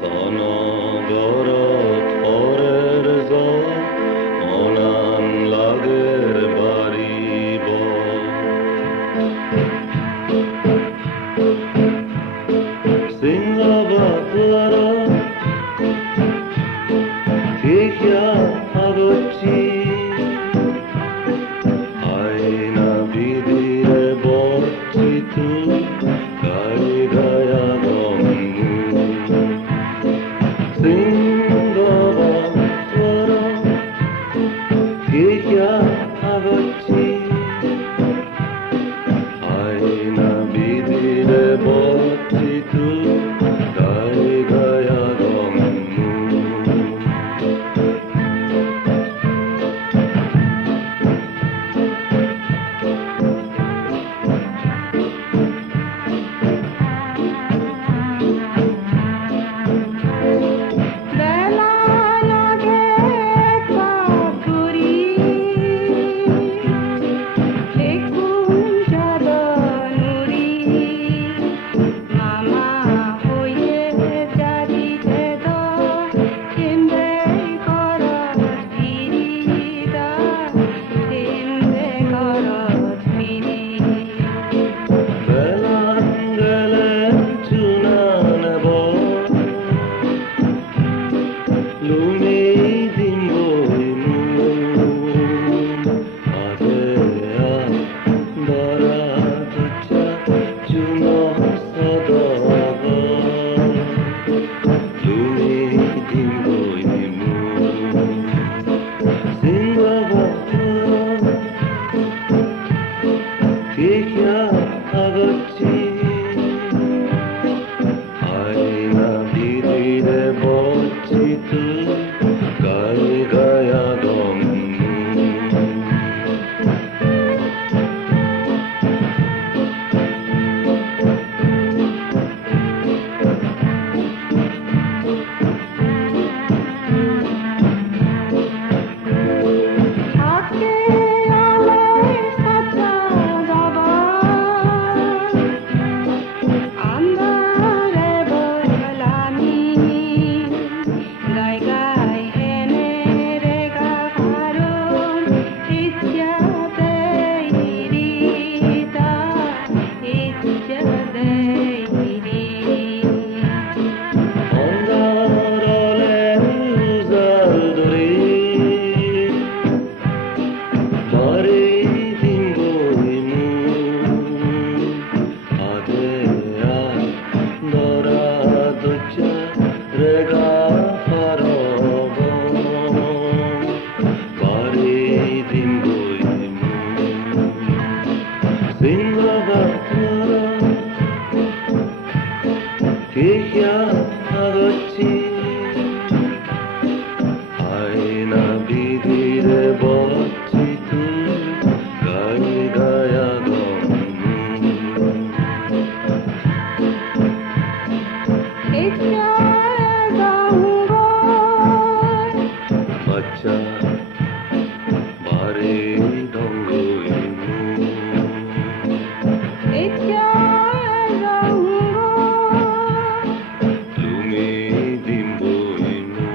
Sana garat farer zar onan lager bari bo Singapura Kekya agochi Aina bidire borchi tu Gai gaya gomu Singapura Kekya agochi Aina bidire borchi tu Gai gaya gomu Kekya agochi Aina bidire borchi tu Gai gaya gomu Kekya agochi Aina bidire borchi tu Gai gaya gomu Kekya dongor Bacha bare dongoimu Kekya Dimbo imu